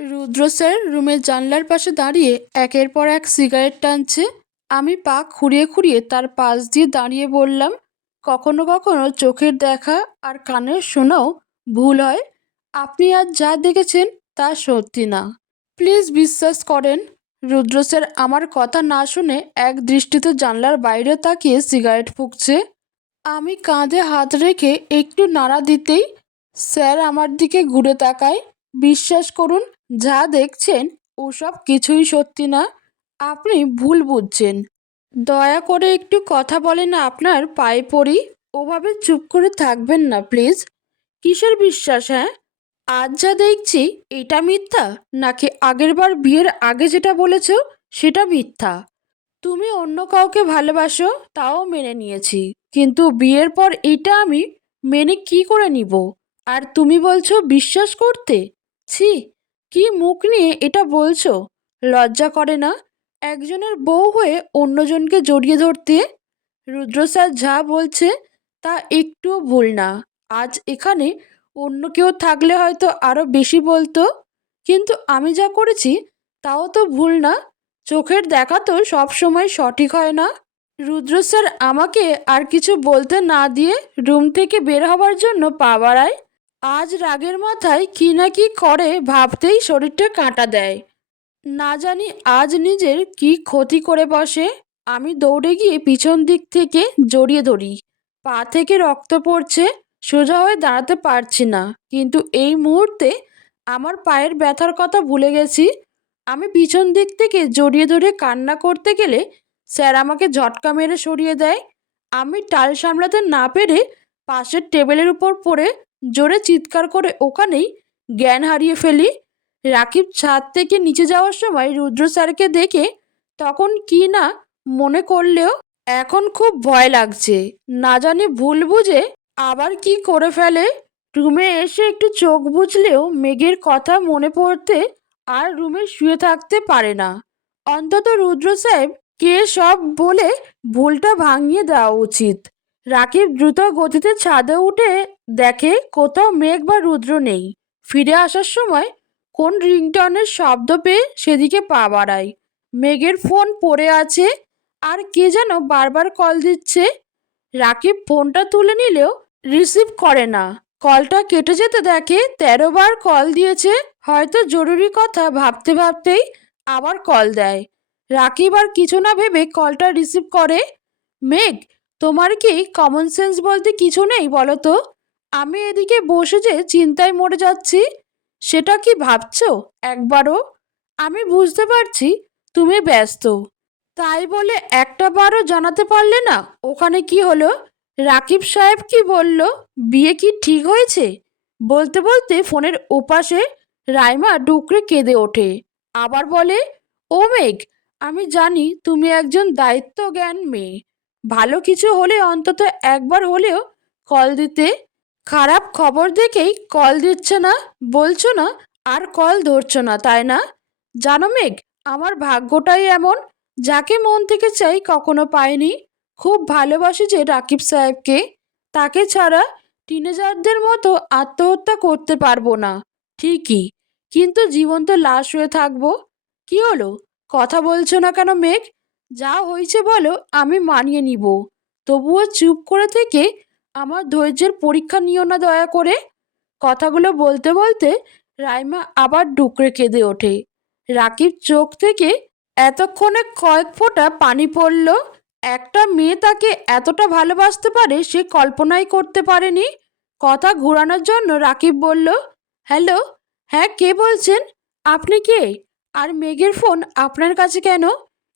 রুদ্র sir রুমের জানলার পাশে দাঁড়িয়ে একের পর এক সিগারেট টানছে। আমি পা খুঁড়িয়ে খুঁড়িয়ে তার পাশ দিয়ে দাঁড়িয়ে বললাম, কখনো কখনো চোখের দেখা আর কানের শোনাও ভুল হয়। আপনি আজ যা দেখেছেন তা সত্যি না, প্লিজ বিশ্বাস করেন। রুদ্র স্যার আমার কথা না শুনে এক দৃষ্টিতে জানলার বাইরে তাকিয়ে সিগারেট ফুঁকছে। আমি কাঁধে হাত রেখে একটু নাড়া দিতেই স্যার আমার দিকে ঘুরে তাকায়। বিশ্বাস করুন, যা দেখছেন ওসব কিছুই সত্যি না। আপনি ভুল বুঝছেন। দয়া করে একটু কথা বলেন, আপনার পায়ে পড়ি। ওভাবে চুপ করে থাকবেন না প্লিজ। কিসের বিশ্বাস? হ্যাঁ, আজ যা দেখছি এটা মিথ্যা, নাকি আগেরবার বিয়ের আগে যেটা বলেছ সেটা মিথ্যা? তুমি অন্য কাউকে ভালোবাসো তাও মেনে নিয়েছি, কিন্তু বিয়ের পর এটা আমি মেনে কি করে নিব? আর তুমি বলছো বিশ্বাস করতে? ছি, কি মুখ নিয়ে এটা বলছো? লজ্জা করে না একজনের বউ হয়ে অন্যজনকে জড়িয়ে ধরতে? রুদ্র স্যার যা বলছে তা একটুও ভুল না। আজ এখানে অন্য কেউ থাকলে হয়তো আরো বেশি বলতো, কিন্তু আমি যা করেছি তাও তো ভুল না। চোখের দেখা তো সব সময় সঠিক হয় না। রুদ্র স্যার আমাকে আর কিছু বলতে না দিয়ে রুম থেকে বের হবার জন্য পা বাড়ায়। আজ রাগের মাথায় কি না কি করে ভাবতেই শরীরটা কাঁটা দেয়। না জানি আজ নিজের কি ক্ষতি করে বসে। আমি দৌড়ে গিয়ে পিছন দিক থেকে জড়িয়ে ধরি। পা থেকে রক্ত পড়ছে, সোজা হয়ে দাঁড়াতে পারছি না, কিন্তু এই মুহূর্তে আমার পায়ের ব্যথার কথা ভুলে গেছি। আমি পিছন দিক থেকে জড়িয়ে ধরে কান্না করতে গেলে স্যার আমাকে ঝটকা মেরে সরিয়ে দেয়। আমি টাল সামলাতে না পেরে পাশের টেবিলের উপর পড়ে জোরে চিৎকার করে ওখানেই জ্ঞান হারিয়ে ফেলি। রাকিব ছাদ থেকে নিচে যাওয়ার সময় রুদ্র স্যারকে দেখে তখন কি না মনে করলেও এখন খুব ভয় লাগছে। না জানি ভুল বুঝে আবার কি করে ফেলে। রুমে এসে একটু চোখ বুঝলেও মেঘের কথা মনে পড়তে আর রুমে শুয়ে থাকতে পারে না। অন্তত রুদ্র সাহেব কে সব বলে ভুলটা ভাঙিয়ে দেওয়া উচিত। রাকিব দ্রুত গতিতে ছাদে উঠে দেখে কোথাও মেঘ বা রুদ্র নেই। ফিরে আসার সময় কোন রিংটনের শব্দ পেয়ে সেদিকে পা বাড়ায়। মেঘের ফোন পড়ে আছে, আর কে যেন বারবার কল দিচ্ছে। রাকিব ফোনটা তুলে নিলেও রিসিভ করে না। কলটা কেটে যেতে দেখে 13 বার কল দিয়েছে। হয়তো জরুরি কথা ভাবতে ভাবতেই আবার কল দেয়। রাকিব আর কিছু না ভেবে কলটা রিসিভ করে। মেঘ, তোমার কি কমন সেন্স বলতে কিছু নেই বলো তো? আমি এদিকে বসে যে চিন্তায় মরে যাচ্ছি, সেটা কি ভাবছো একবারও? আমি বুঝতে পারছি তুমি ব্যস্ত, তাই বলে একটা বারও জানাতে পারলে না ওখানে কি হলো? রাকিব সাহেব কি বলল? বিয়ে কি ঠিক হয়েছে? বলতে বলতে ফোনের ওপাশে রাইমা ডুকরে কেঁদে ওঠে। আবার বলে, ও মেঘ, আমি জানি তুমি একজন দায়িত্বজ্ঞান মেয়ে। ভালো কিছু হলে অন্তত একবার হলেও কল দিতে। খারাপ খবর দেখেই কল দিচ্ছে না, বলছো না আর কল ধরছো না, তাই না? জানো মেঘ, আমার ভাগ্যটাই এমন, যাকে মন থেকে চাই কখনো পাইনি। খুব ভালোবাসি যে রাকিব সাহেবকে, তাকে ছাড়া টিনেজারদের মতো আত্মহত্যা করতে পারবো না ঠিকই, কিন্তু জীবন্ত লাশ হয়ে থাকবো। কি হলো, কথা বলছো না কেন মেঘ? যা হয়েছে বলো, আমি মানিয়ে নিব। তবুও চুপ করে থেকে আমার ধৈর্যের পরীক্ষা নিও না দয়া করে। কথাগুলো বলতে বলতে রাইমা আবার ডুকরে কেঁদে ওঠে। রাকিব চোখ থেকে এতক্ষণে কয়েক ফোঁটা পানি পড়ল। একটা মেয়ে তাকে এতটা ভালোবাসতে পারে সে কল্পনাই করতে পারেনি। কথা ঘোরানোর জন্য রাকিব বলল, হ্যালো, হ্যাঁ কে বলছেন? আপনি কে? আর মেঘের ফোন আপনার কাছে কেন?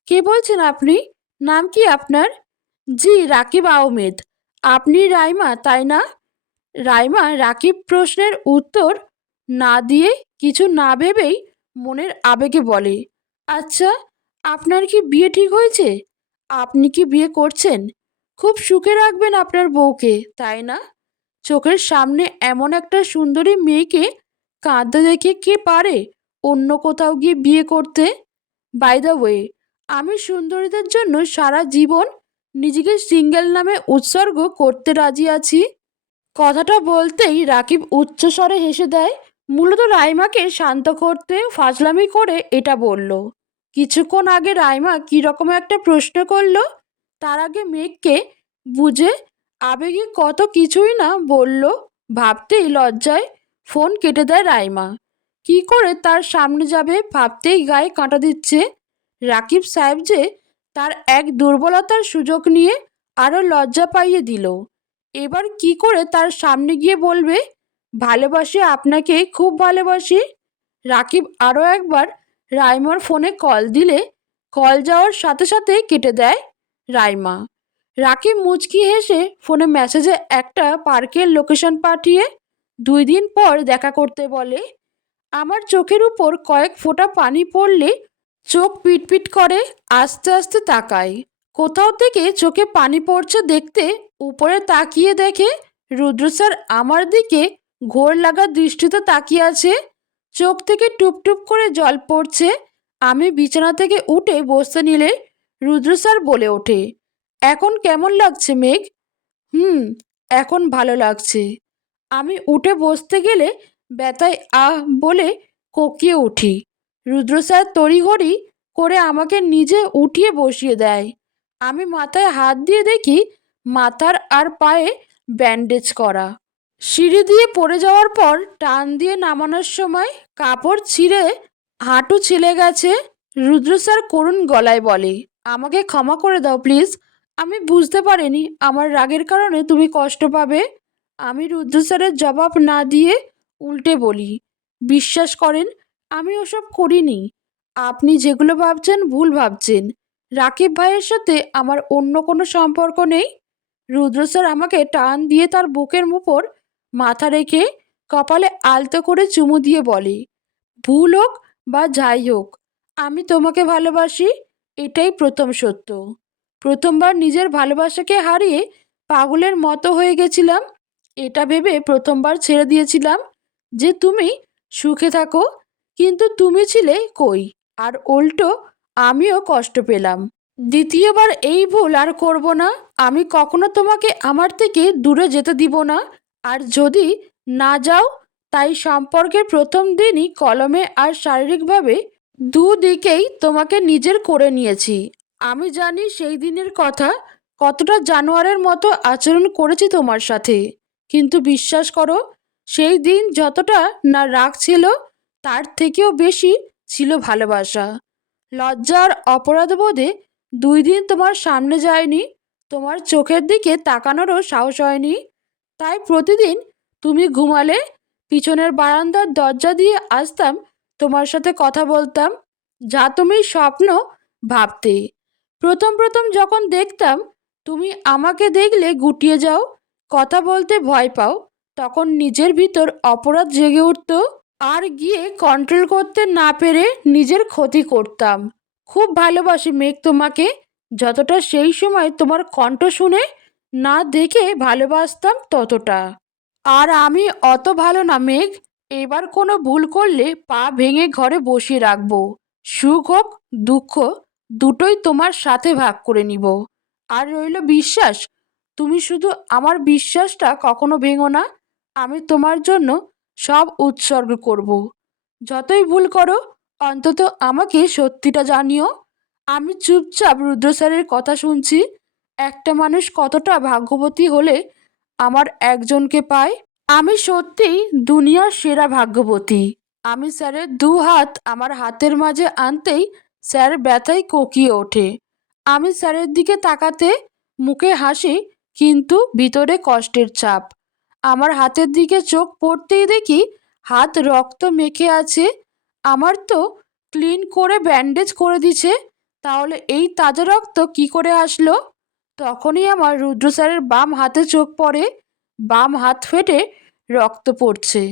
কে বলছেন আপনি? নাম কি আপনার? জি, রাকিব আহমেদ। আপনি রাইমা, তাই না? রাইমা রাকিব প্রশ্নের উত্তর না দিয়ে কিছু না ভেবেই মনের আবেগে বলে, আচ্ছা, আপনার কি বিয়ে ঠিক হয়েছে? আপনি কি বিয়ে করছেন? খুব সুখে রাখবেন আপনার বউকে, তাই না? চোখের সামনে এমন একটা সুন্দরী মেয়েকে কাঁদতে দেখে কে পারে অন্য কোথাও গিয়ে বিয়ে করতে? বাই দ্য ওয়ে, আমি সুন্দরীদের জন্য সারা জীবন নিজেকে সিঙ্গেল নামে উৎসর্গ করতে রাজি আছি। কথাটা বলতেই রাকিব উচ্চস্বরে হেসে দেয়। মূলত রাইমাকে শান্ত করতে ফাজলামি করে এটা বলল। কিছুক্ষণ আগে রাইমা কীরকম একটা প্রশ্ন করলো, তার আগে মেঘকে বুঝে আবেগে কত কিছুই না বলল। ভাবতেই লজ্জায় ফোন কেটে দেয় রাইমা। কি করে তার সামনে যাবে ভাবতেই গায়ে কাঁটা দিচ্ছে। রাকিব সাহেব যে তার এক দুর্বলতার সুযোগ নিয়ে আরও লজ্জা পাইয়ে দিল। এবার কি করে তার সামনে গিয়ে বলবে ভালোবাসি আপনাকে, খুব ভালোবাসি। রাকিব আরও একবার রাইমার ফোনে কল দিলে কল যাওয়ার সাথে সাথে কেটে দেয় রাইমা। রাকিব মুচকি হেসে ফোনে মেসেজে একটা পার্কের লোকেশন পাঠিয়ে 2 দিন পর দেখা করতে বলে। আমার চোখের উপর কয়েক ফোঁটা পানি পড়লে চোখ পিটপিট করে, আস্তে আস্তে তাকাই। কোথাও থেকে চোখে পানি পড়ছে দেখতে উপরে তাকিয়ে দেখে রুদ্র স্যার আমার দিকে ঘোর লাগা দৃষ্টিতে তাকিয়ে আছে। চোখ থেকে টুপটুপ করে জল পড়ছে। আমি বিছানা থেকে উঠে বসতে নিলে রুদ্র স্যার বলে ওঠে, এখন কেমন লাগছে মেঘ? এখন ভালো লাগছে। আমি উঠে বসতে গেলে ব্যথায় আহ বলে কোকিয়ে উঠি। রুদ্র স্যার তড়িঘড়ি করে আমাকে নিজে উঠিয়ে বসিয়ে দেয়। আমি মাথায় হাত দিয়ে দেখি মাথার আর পায়ে ব্যান্ডেজ করা। সিঁড়ি দিয়ে পড়ে যাওয়ার পর টান দিয়ে নামানোর সময় কাপড় ছিঁড়ে হাঁটু ছিলে গেছে। রুদ্র স্যার করুণ গলায় বলে, আমাকে ক্ষমা করে দাও প্লিজ। আমি বুঝতে পারিনি আমার রাগের কারণে তুমি কষ্ট পাবে। আমি রুদ্র স্যারের জবাব না দিয়ে উল্টে বলি, বিশ্বাস করেন আমি ওসব করিনি। আপনি যেগুলো ভাবছেন ভুল ভাবছেন। রাকিব ভাইয়ের সাথে আমার অন্য কোনো সম্পর্ক নেই। রুদ্র স্যার আমাকে টান দিয়ে তার বুকের উপর মাথা রেখে কপালে আলতো করে চুমু দিয়ে বলে, ভুল হোক বা যাই হোক আমি তোমাকে ভালোবাসি, এটাই প্রথম সত্য। প্রথমবার নিজের ভালোবাসাকে হারিয়ে পাগলের মতো হয়ে গেছিলাম। এটা ভেবে প্রথমবার ছেড়ে দিয়েছিলাম যে তুমি সুখে থাকো, কিন্তু তুমি ছিলে কই, আর উল্টো আমিও কষ্ট পেলাম। দ্বিতীয়বার এই ভুল আর করব না। আমি কখনো তোমাকে আমার থেকে দূরে যেতে দিব না। আর যদি না যাও, তাই সম্পর্কের প্রথম দিনই কলমে আর শারীরিকভাবে দুদিকেই তোমাকে নিজের করে নিয়েছি। আমি জানি সেই দিনের কথা, কতটা জানোয়ারের মতো আচরণ করেছি তোমার সাথে। কিন্তু বিশ্বাস করো, সেই দিন যতটা না রাগ ছিল, তার থেকেও বেশি ছিল ভালোবাসা। লজ্জার অপরাধবোধে 2 দিন তোমার সামনে যায়নি, তোমার চোখের দিকে তাকানোরও সাহস হয়নি। তাই প্রতিদিন তুমি ঘুমালে পিছনের বারান্দার দরজা দিয়ে আসতাম, তোমার সাথে কথা বলতাম, যা তুমি স্বপ্ন ভাবতে। প্রথম প্রথম যখন দেখতাম তুমি আমাকে দেখলে গুটিয়ে যাও, কথা বলতে ভয় পাও, তখন নিজের ভিতর অপরাধ জেগে উঠত, আর গিয়ে কন্ট্রোল করতে না পেরে নিজের ক্ষতি করতাম। খুব ভালোবাসি মেঘ তোমাকে, যতটা সেই সময় তোমার কণ্ঠ শুনে না দেখে ভালোবাসতাম ততটা। আর আমি অত ভালো না মেঘ। এবার কোনো ভুল করলে পা ভেঙে ঘরে বসিয়ে রাখবো। সুখ হোক দুঃখ দুটোই তোমার সাথে ভাগ করে নিব। আর রইল বিশ্বাস, তুমি শুধু আমার বিশ্বাসটা কখনো ভেঙো না। আমি তোমার জন্য সব উৎসর্গ করব। যতই ভুল করো অন্তত আমাকে সত্যিটা জানিও। আমি চুপচাপ রুদ্র স্যারের কথা শুনছি। একটা মানুষ কতটা ভাগ্যবতী হলে আমার একজনকে পায়। আমি সত্যিই দুনিয়ার সেরা ভাগ্যবতী। আমি স্যারের 2 হাত আমার হাতের মাঝে আনতেই স্যার ব্যথায় কোকিয়ে ওঠে। আমি স্যারের দিকে তাকাতে মুখে হাসি, কিন্তু ভিতরে কষ্টের ছাপ। আমার হাতের দিকে চোখ পড়তেই দেখি হাত রক্ত মেখে আছে। আমার তো ক্লিন করে ব্যান্ডেজ করে দিছে, তাহলে এই তাজা রক্ত কি করে আসলো? তখনই আমার রুদ্র স্যারের বাম হাতে চোখ পড়ে। বাম হাত ফেটে রক্ত পড়ছে।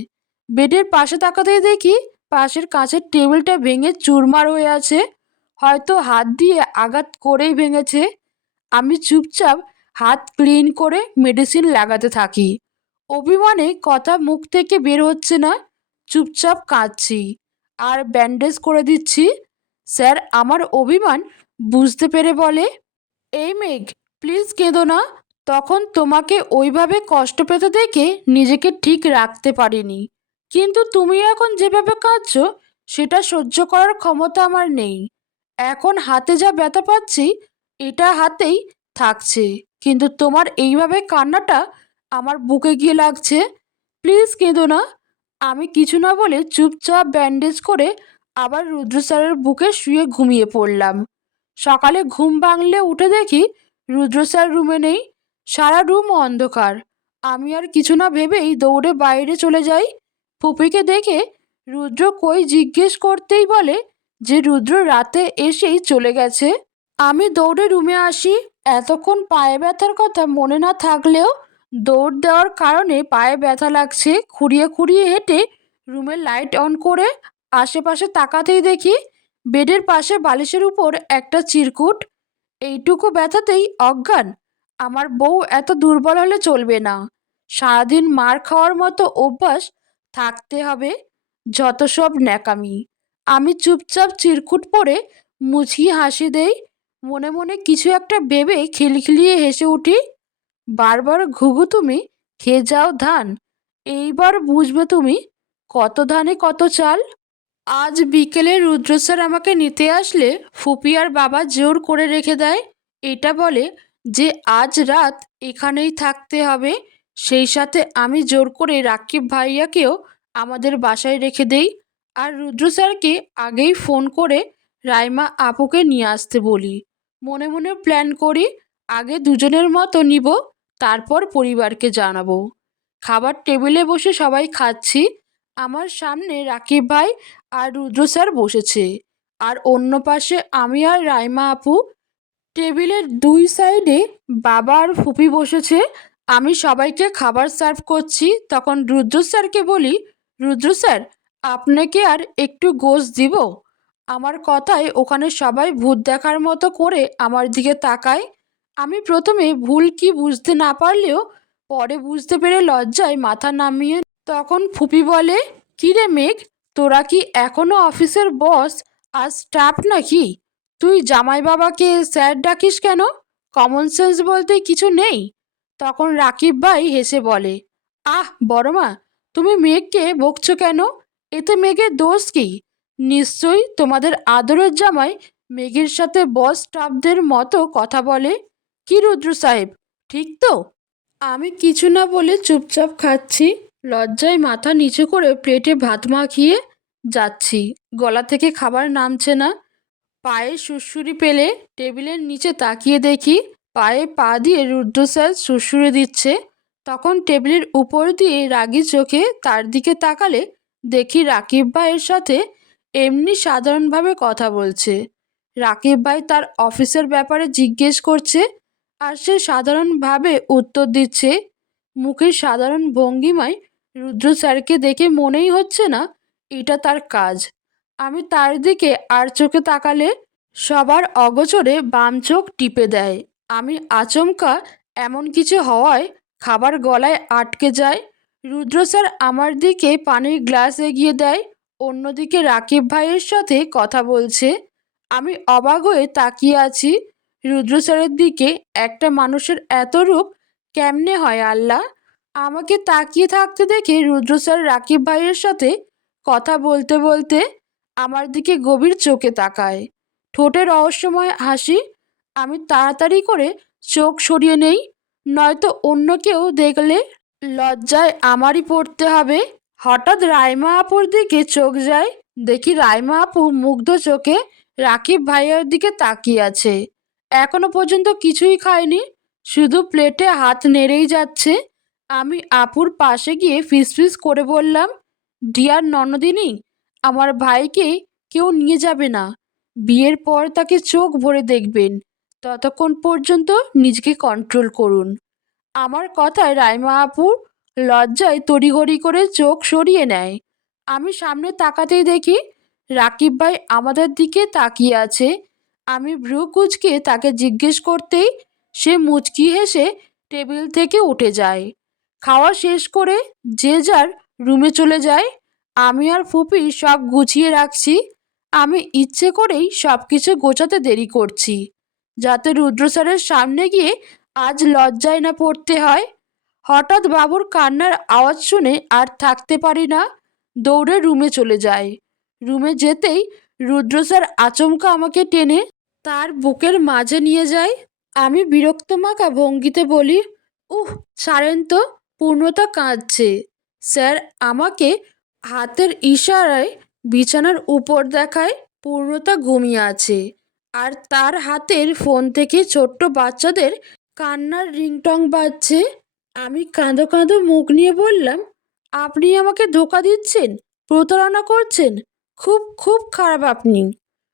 বেডের পাশে তাকাতেই দেখি পাশের কাঁচের টেবিলটা ভেঙে চুরমার হয়ে আছে। হয়তো হাত দিয়ে আঘাত করেই ভেঙেছে। আমি চুপচাপ হাত ক্লিন করে মেডিসিন লাগাতে থাকি। অভিমানে কথা মুখ থেকে বের হচ্ছে না। চুপচাপ কাঁদছি আর ব্যান্ডেজ করে দিচ্ছি। স্যার আমার অভিমান বুঝতে পেরে বলে, এই মেঘ, প্লিজ কেঁদো না। তখন তোমাকে ওইভাবে কষ্ট পেতে দেখে নিজেকে ঠিক রাখতে পারিনি। কিন্তু তুমি এখন যেভাবে কাঁদছো সেটা সহ্য করার ক্ষমতা আমার নেই। এখন হাতে যা ব্যথা পাচ্ছি এটা হাতেই থাকছে, কিন্তু তোমার এইভাবে কান্নাটা আমার বুকে গিয়ে লাগছে। প্লিজ কেঁদো না। আমি কিছু না বলে চুপচাপ ব্যান্ডেজ করে আবার রুদ্র স্যারের বুকে শুয়ে ঘুমিয়ে পড়লাম। সকালে ঘুম ভাঙলে উঠে দেখি রুদ্র স্যার রুমে নেই। সারা রুম অন্ধকার। আমি আর কিছু না ভেবেই দৌড়ে বাইরে চলে যাই। ফুপিকে দেখে রুদ্র কই জিজ্ঞেস করতেই বলে যে রুদ্র রাতে এসেই চলে গেছে। আমি দৌড়ে রুমে আসি। এতক্ষণ পায়ে ব্যথার কথা মনে না থাকলেও দৌড় দেওয়ার কারণে পায়ে ব্যথা লাগছে। খুঁড়িয়ে খুঁড়িয়ে হেঁটে রুমের লাইট অন করে আশেপাশে তাকাতেই দেখি বেডের পাশে বালিশের উপর একটা চিরকুট। এইটুকু ব্যথাতেই অজ্ঞান। আমার বউ এত দুর্বল হলে চলবে না। সারাদিন মার খাওয়ার মতো অভ্যাস থাকতে হবে। যত সব ন্যাকামি। আমি চুপচাপ চিরকুট পরে মুচকি হাসি দেই। মনে মনে কিছু একটা ভেবে খিলখিলিয়ে হেসে উঠি। বারবার ঘুঘু তুমি খেয়ে যাও ধান, এইবার বুঝবে তুমি কত ধানে কত চাল। আজ বিকেলে রুদ্র স্যার আমাকে নিতে আসলে ফুপি আর বাবা জোর করে রেখে দেয়। এটা বলে যে আজ রাত এখানেই থাকতে হবে। সেই সাথে আমি জোর করে রাকিব ভাইয়াকেও আমাদের বাসায় রেখে দেই। আর রুদ্র স্যারকে আগেই ফোন করে রাইমা আপুকে নিয়ে আসতে বলি। মনে মনে প্ল্যান করি আগে দুজনের মতো নিব, তারপর পরিবারকে জানাবো। খাবার টেবিলে বসে সবাই খাচ্ছি। আমার সামনে রাকিব ভাই আর রুদ্র স্যার বসেছে, আর অন্য পাশে আমি আর রাইমা আপু। টেবিলের দুই সাইডে বাবা আর ফুপি বসেছে। আমি সবাইকে খাবার সার্ভ করছি, তখন রুদ্র স্যারকে বলি, রুদ্র স্যার আপনাকে আর একটু গোশ দিব। আমার কথায় ওখানে সবাই ভূত দেখার মতো করে আমার দিকে তাকায়। আমি প্রথমে ভুল কি বুঝতে না পারলেও পরে বুঝতে পেরে লজ্জায় মাথা নামিয়ে তখন ফুপি বলে, কী রে মেঘ, তোরা কি এখনো অফিসের বস আর স্টাফ নাকি? তুই জামাই বাবাকে স্যার ডাকিস কেন? কমন সেন্স বলতে কিছু নেই? তখন রাকিব ভাই হেসে বলে, আহ বড়মা, তুমি মেঘকে বকছো কেন? এতে মেঘের দোষ কি? নিশ্চয়ই তোমাদের আদরের জামাই মেঘের সাথে বস স্টাফদের মতো কথা বলে। কি রুদ্র সাহেব, ঠিক তো? আমি কিছু না বলে চুপচাপ খাচ্ছি। লজ্জায় মাথা নিচু করে প্লেটে ভাত মাখিয়ে যাচ্ছি। গলা থেকে খাবার নামছে না। পায়ে সুড়সুড়ি পেলে টেবিলের নিচে তাকিয়ে দেখি পায়ে পা দিয়ে রুদ্র স্যার সুড়সুড়ি দিচ্ছে। তখন টেবিলের উপর দিয়ে রাগী চোখে তার দিকে তাকালে দেখি রাকিব ভাইয়ের সাথে এমনি সাধারণভাবে কথা বলছে। রাকিব ভাই তার অফিসের ব্যাপারে জিজ্ঞেস করছে, আর সে সাধারণভাবে উত্তর দিচ্ছে। মুখের সাধারণ ভঙ্গিমায় রুদ্র স্যারকে দেখে মনেই হচ্ছে না এটা তার কাজ। আমি তার দিকে আর চোখে তাকালে সবার অগোচরে বাম চোখ টিপে দেয়। আমি আচমকা এমন কিছু হওয়ায় খাবার গলায় আটকে যায়। রুদ্র স্যার আমার দিকে পানির গ্লাস এগিয়ে দেয়। অন্যদিকে রাকিব ভাইয়ের সাথে কথা বলছে। আমি অবাক হয়ে তাকিয়ে আছি রুদ্র স্যারের দিকে। একটা মানুষের এত রূপ কেমনে হয় আল্লাহ! আমাকে তাকিয়ে থাকতে দেখে রুদ্র স্যার রাকিব ভাইয়ের সাথে কথা বলতে বলতে আমার দিকে গভীর চোখে তাকায়। ঠোঁটে রহস্যময় হাসি। আমি তাড়াতাড়ি করে চোখ সরিয়ে নেই, নয়তো অন্য কেউ দেখলে লজ্জায় আমারই পড়তে হবে। হঠাৎ রাইমা আপুর দিকে চোখ যায়। দেখি রাইমা আপু মুগ্ধ চোখে রাকিব ভাইয়ের দিকে তাকিয়ে আছে। এখনো পর্যন্ত কিছুই খায়নি, শুধু প্লেটে হাত নেড়েই যাচ্ছে। আমি আপুর পাশে গিয়ে ফিসফিস করে বললাম, ডিয়ার ননদিনী, আমার ভাইকে কেউ নিয়ে যাবে না। বিয়ের পর তাকে চোখ ভরে দেখবেন। ততক্ষণ পর্যন্ত নিজেকে কন্ট্রোল করুন। আমার কথায় রাইমা আপু লজ্জায় তড়িঘড়ি করে চোখ সরিয়ে নেয়। আমি সামনে তাকাতেই দেখি রাকিব ভাই আমাদের দিকে তাকিয়ে আছে। আমি ভ্রু কুঁচকে তাকে জিজ্ঞেস করতেই সে মুচকি হেসে টেবিল থেকে উঠে যায়। খাওয়া শেষ করে যে যার রুমে চলে যায়। আমি আর ফুপি সব গুছিয়ে রাখছি। আমি ইচ্ছে করেই সব কিছু গোছাতে দেরি করছি, যাতে রুদ্র স্যারের সামনে গিয়ে আজ লজ্জায় না পড়তে হয়। হঠাৎ বাবুর কান্নার আওয়াজ শুনে আর থাকতে পারি না। দৌড়ে রুমে চলে যায়। রুমে যেতেই রুদ্র স্যার আচমকা আমাকে টেনে তার বুকের মাঝে নিয়ে যায়। আমি বিরক্ত মাখা ভঙ্গিতে বলি, উহ, ছাড়েন তো, পূর্ণতা কাঁদছে। স্যার আমাকে হাতের ইশারায় বিছানার উপর দেখায়। পূর্ণতা ঘুমিয়ে আছে, আর তার হাতের ফোন থেকে ছোট্ট বাচ্চাদের কান্নার রিংটং বাজছে। আমি কাঁদো কাঁদো মুখ নিয়ে বললাম, আপনি আমাকে ধোঁকা দিচ্ছেন, প্রতারণা করছেন, খুব খুব খারাপ আপনি।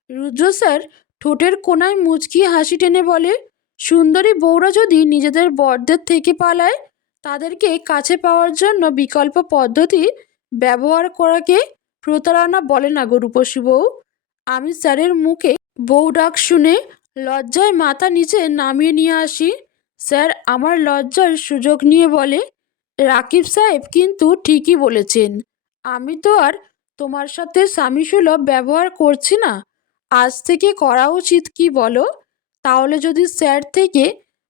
রুদ্র স্যার ঠোঁটের কোণায় মুচকি হাসি টেনে বলে, সুন্দরী বউরা যদি নিজেদের বরদের থেকে পালায়, তাদেরকে কাছে পাওয়ার জন্য বিকল্প পদ্ধতি ব্যবহার করাকে প্রতারণা বলে না গো রূপসী বউ। আমি স্যারের মুখে বউ ডাক শুনে লজ্জায় মাথা নিচে নামিয়ে নিয়ে আসি। স্যার আমার লজ্জার সুযোগ নিয়ে বলে, রাকিব সাহেব কিন্তু ঠিকই বলেছেন, আমি তো আর তোমার সাথে স্বামীসুলভ ব্যবহার করছি না। আজ থেকে করা উচিত কি বলো? তাহলে যদি স্যার থেকে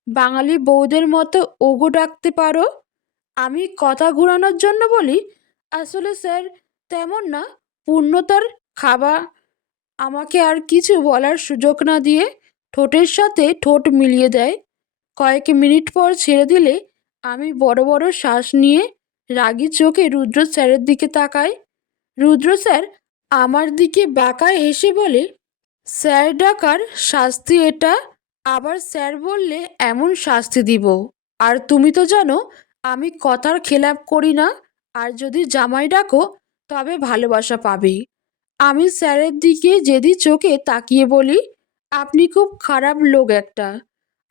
বাঙালি বউদের মতো ওগো ডাকতে পারো। আমি কথা ঘুরানোর জন্য বলি, আসলে স্যার তেমন না। পূর্ণতার খাবার আমাকে আর কিছু বলার সুযোগ না দিয়ে ঠোঁটের সাথে ঠোঁট মিলিয়ে দেয়। কয়েক মিনিট পর ছেড়ে দিলে আমি বড় বড় শ্বাস নিয়ে রাগী চোখে রুদ্র স্যারের দিকে তাকাই। রুদ্র স্যার আমার দিকে বাঁকায় হেসে বলে, স্যার ডাকার শাস্তি এটা। আবার স্যার বললে এমন শাস্তি দিব। আর তুমি তো জানো আমি কথার খেলাপ করি না। আর যদি জামাই ডাকো তবে ভালোবাসা পাবে। আমি স্যারের দিকে জেদি চোখে তাকিয়ে বলি, আপনি খুব খারাপ লোক একটা।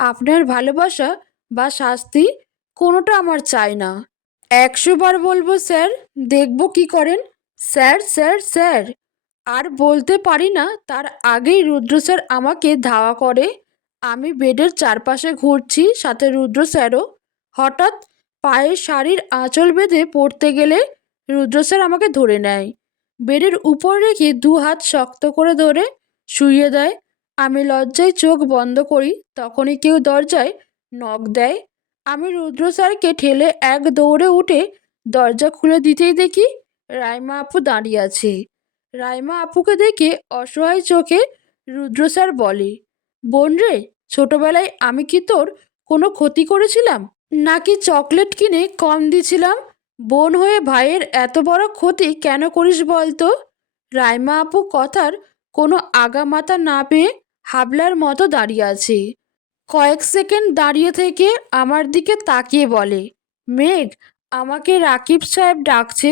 আপনার ভালোবাসা বা শাস্তি কোনোটা আমার চাই না। 100 বার বলবো স্যার, দেখব কি করেন। স্যার স্যার স্যার আর বলতে পারি না তার আগেই রুদ্র স্যার আমাকে ধাওয়া করে। আমি বেডের চারপাশে ঘুরছি, সাথে রুদ্র স্যারও। হঠাৎ পায়ের শাড়ির আঁচল বেঁধে পড়তে গেলে রুদ্র স্যার আমাকে ধরে নেয়। বেডের উপর রেখে 2 হাত শক্ত করে ধরে শুইয়ে দেয়। আমি লজ্জায় চোখ বন্ধ করি, তখনই কেউ দরজায় নক দেয়। আমি রুদ্র স্যারকে ঠেলে এক দৌড়ে উঠে দরজা খুলে দিতেই দেখি রাইমা আপু দাঁড়িয়ে আছে। রাইমা আপুকে দেখে অসহায় চোখে রুদ্র স্যার বলে, বোন রে, ছোটবেলায় আমি কি তোর কোনো ক্ষতি করেছিলাম, নাকি চকলেট কিনে কম দিছিলাম? বোন হয়ে ভাইয়ের এত বড় ক্ষতি কেন করিস বলতো? রাইমা আপু কথার কোনো আগামাথা না পেয়ে হাবলার মতো দাঁড়িয়ে আছে। কয়েক সেকেন্ড দাঁড়িয়ে থেকে আমার দিকে তাকিয়ে বলে, মেঘ, আমাকে রাকিব সাহেব ডাকছে,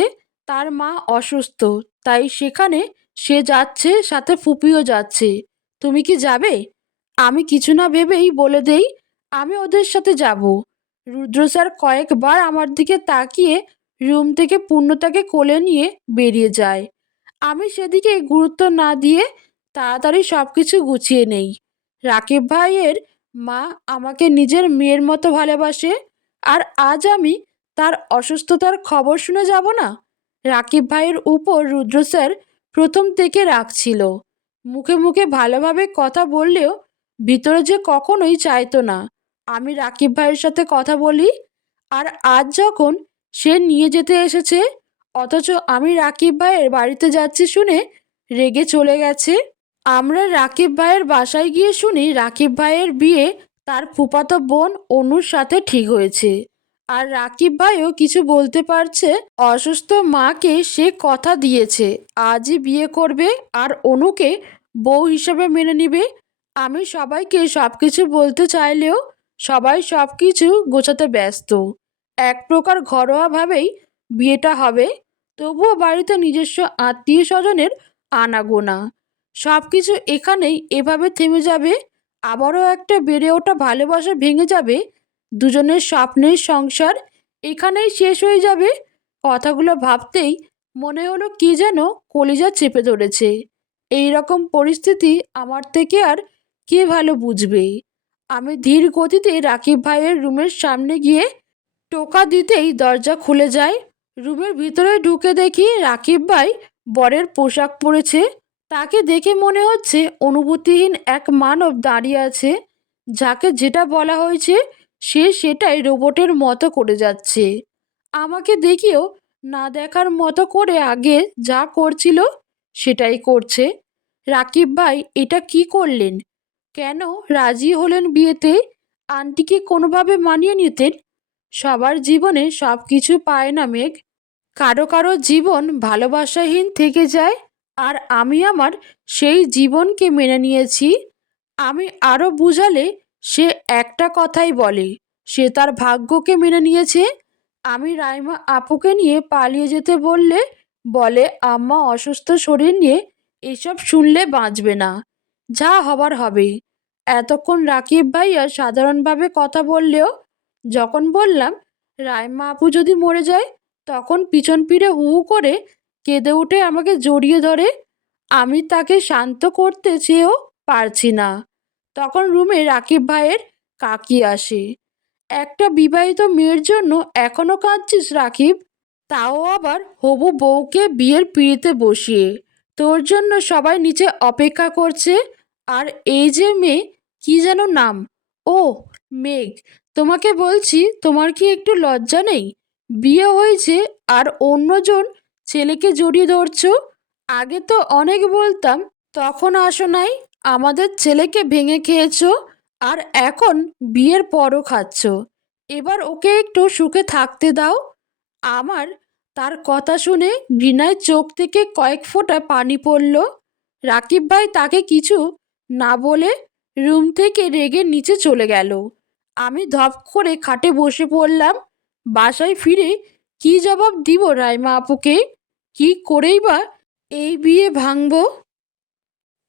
তার মা অসুস্থ, তাই সেখানে সে যাচ্ছে, সাথে ফুপিও যাচ্ছে। তুমি কি যাবে? আমি কিছু না ভেবেই বলে দেই, আমি ওদের সাথে যাব। রুদ্র স্যার কয়েকবার আমার দিকে তাকিয়ে রুম থেকে পূর্ণতাকে কোলে নিয়ে বেরিয়ে যায়। আমি সেদিকে গুরুত্ব না দিয়ে তাড়াতাড়ি সব কিছু গুছিয়ে নেই। রাকিব ভাইয়ের মা আমাকে নিজের মেয়ের মতো ভালোবাসে, আর আজ আমি তার অসুস্থতার খবর শুনে যাব না? রাকিব ভাইয়ের উপর রুদ্র স্যার প্রথম থেকে রাখছিল। মুখে মুখে ভালোভাবে কথা বললেও ভিতরে যে কখনোই চাইতো না আমি রাকিব ভাইয়ের সাথে কথা বলি। আর আজ যখন সে নিয়ে যেতে এসেছে, অথচ আমি রাকিব ভাইয়ের বাড়িতে যাচ্ছি শুনে রেগে চলে গেছে। আমরা রাকিব ভাইয়ের বাসায় গিয়ে শুনি রাকিব ভাইয়ের বিয়ে তার ফুফাতো বোন অনুর সাথে ঠিক হয়েছে। আর রাকিব ভাইও কিছু বলতে পারছে। অসুস্থ মাকে সে কথা দিয়েছে আজই বিয়ে করবে আর অনুকে বউ হিসেবে মেনে নিবে। আমি সবাইকে সব কিছু বলতে চাইলেও সবাই সব কিছু গোছাতে ব্যস্ত। এক প্রকার ঘরোয়াভাবেই বিয়েটা হবে, তবুও বাড়িতে নিজস্ব আত্মীয় স্বজনের আনাগোনা। সব কিছু এখানেই এভাবে থেমে যাবে, আবারও একটা বেড়ে ওঠা ভালোবাসা ভেঙে যাবে, দুজনের স্বপ্নের সংসার এখানেই শেষ হয়ে যাবে। কথাগুলো ভাবতেই মনে হলো কি যেন কলিজা চেপে ধরেছে। এই রকম পরিস্থিতি আমার থেকে আর কে ভালো বুঝবে? আমি ধীর গতিতে রাকিব ভাইয়ের রুমের সামনে গিয়ে টোকা দিতেই দরজা খুলে যায়। রুমের ভিতরে ঢুকে দেখি রাকিব ভাই বরের পোশাক পরেছে। তাকে দেখে মনে হচ্ছে অনুভূতিহীন এক মানব দাঁড়িয়ে আছে, যাকে যেটা বলা হয়েছে সে সেটাই রোবটের মতো করে যাচ্ছে। আমাকে দেখেও না দেখার মতো করে আগে যা করছিল সেটাই করছে। রাকিব ভাই এটা কি করলেন? কেন রাজি হলেন বিয়েতে? আন্টি কি কোনোভাবে মানিয়ে নিতেন? সবার জীবনে সব কিছু পায় না মেঘ। কারো কারো জীবন ভালোবাসাহীন থেকে যায়, আর আমি আমার সেই জীবনকে মেনে নিয়েছি। আমি আরও বুঝালে সে একটা কথাই বলে, সে তার ভাগ্যকে মেনে নিয়েছে। আমি রাইমা আপুকে নিয়ে পালিয়ে যেতে বললে বলে আম্মা অসুস্থ শরীর নিয়ে এসব শুনলে বাঁচবে না, যা হবার হবে। এতক্ষণ রাকিব ভাইয়া সাধারণভাবে কথা বললেও যখন বললাম রাইমা আপু যদি মরে যায়, তখন পিছন ফিরে হু হু করে কেঁদে উঠে আমাকে জড়িয়ে ধরে। আমি তাকে শান্ত করতে চেয়েও পারছি না। তখন রুমে রাকিব ভাইয়ের কাকি আসে। একটা বিবাহিত মেয়ের জন্য এখনো কাঁদছিস রাকিব? তাও আবার হবু বউকে বিয়ের পিঁড়িতে বসিয়ে। তোর জন্য সবাই নিচে অপেক্ষা করছে। আর এই যে মেয়ে, কি যেন নাম? ও, মেঘ। তোমাকে বলছি, তোমার কি একটু লজ্জা নেই? বিয়ে হয়েছে আর অন্যজন ছেলেকে জড়িয়ে ধরছো। আগে তো অনেক বলতাম, তখন আসো নাই, আমাদের ছেলেকে ভেঙে খেয়েছো, আর এখন বিয়ের পরও খাচ্ছ। এবার ওকে একটু সুখে থাকতে দাও। আমার তার কথা শুনে ঘৃণায় চোখ থেকে কয়েক ফোঁটা পানি পড়ল। রাকিব ভাই তাকে কিছু না বলে রুম থেকে রেগে নিচে চলে গেল। আমি ধপ করে খাটে বসে পড়লাম। বাসায় ফিরে কি জবাব দিব রাইমা আপুকে? কি করেই বা এই বিয়ে ভাঙবো?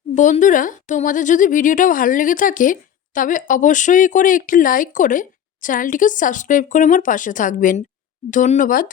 বন্ধুরা, তোমাদের যদি ভিডিওটা ভালো লেগে থাকে তবে অবশ্যই করে একটি লাইক করে চ্যানেলটিকে সাবস্ক্রাইব করে আমার পাশে থাকবেন। ধন্যবাদ।